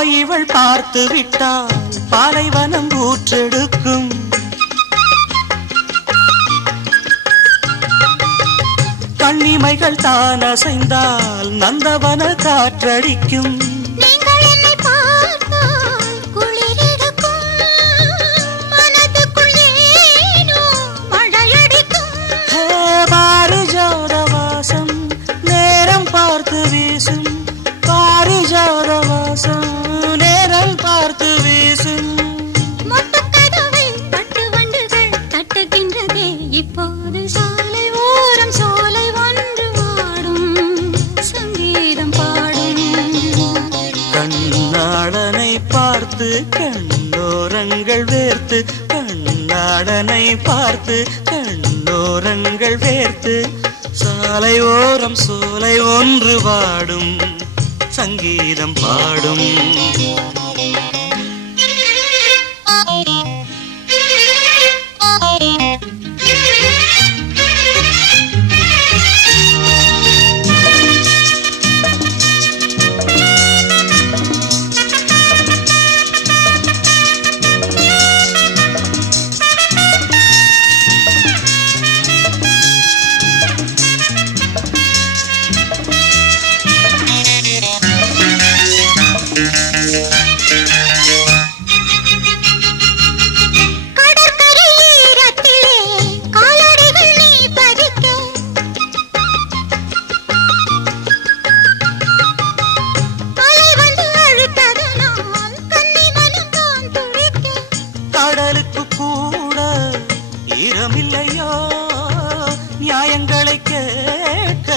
பாவை இவள் பார்த்து விட்டால் பாலைவனம் ஊற்றெடுக்கும். கண்ணிமைகள் தான் அசைந்தால் நந்தவன காற்றடிக்கும். நேரம் பார்த்து வீசும் மொட்டுக்கதவை பட்டு வண்டுகள் தட்டுகின்றதே. இப்போது சாலை ஓரம் சோலை ஒன்று வாடும் சங்கீதம் பாடும். கண்ணாடனை பார்த்து கண்ணோரங்கள் வேர்த்து, கண்ணாடனை பார்த்து கண்ணோரங்கள் வேர்த்து, சாலை ஓரம் சோலை ஒன்று வாடும் சங்கீதம் பாடும். கடலுக்கு கூட ஈரமில்லையோ, நியாயங்களை கேட்க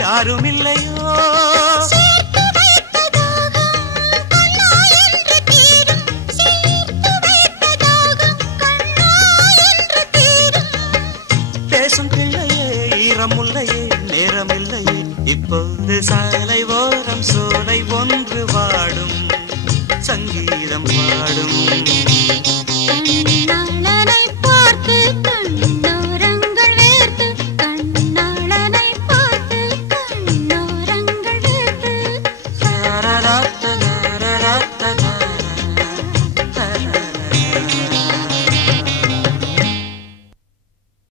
யாரும் இல்லையோ. பேசும் பிள்ளையே ஈரமுல்லையே நேரமில்லையே. இப்போது சாலை ஓரம் சோலை ஒன்று வாடும் சங்கீதம் பாடும்.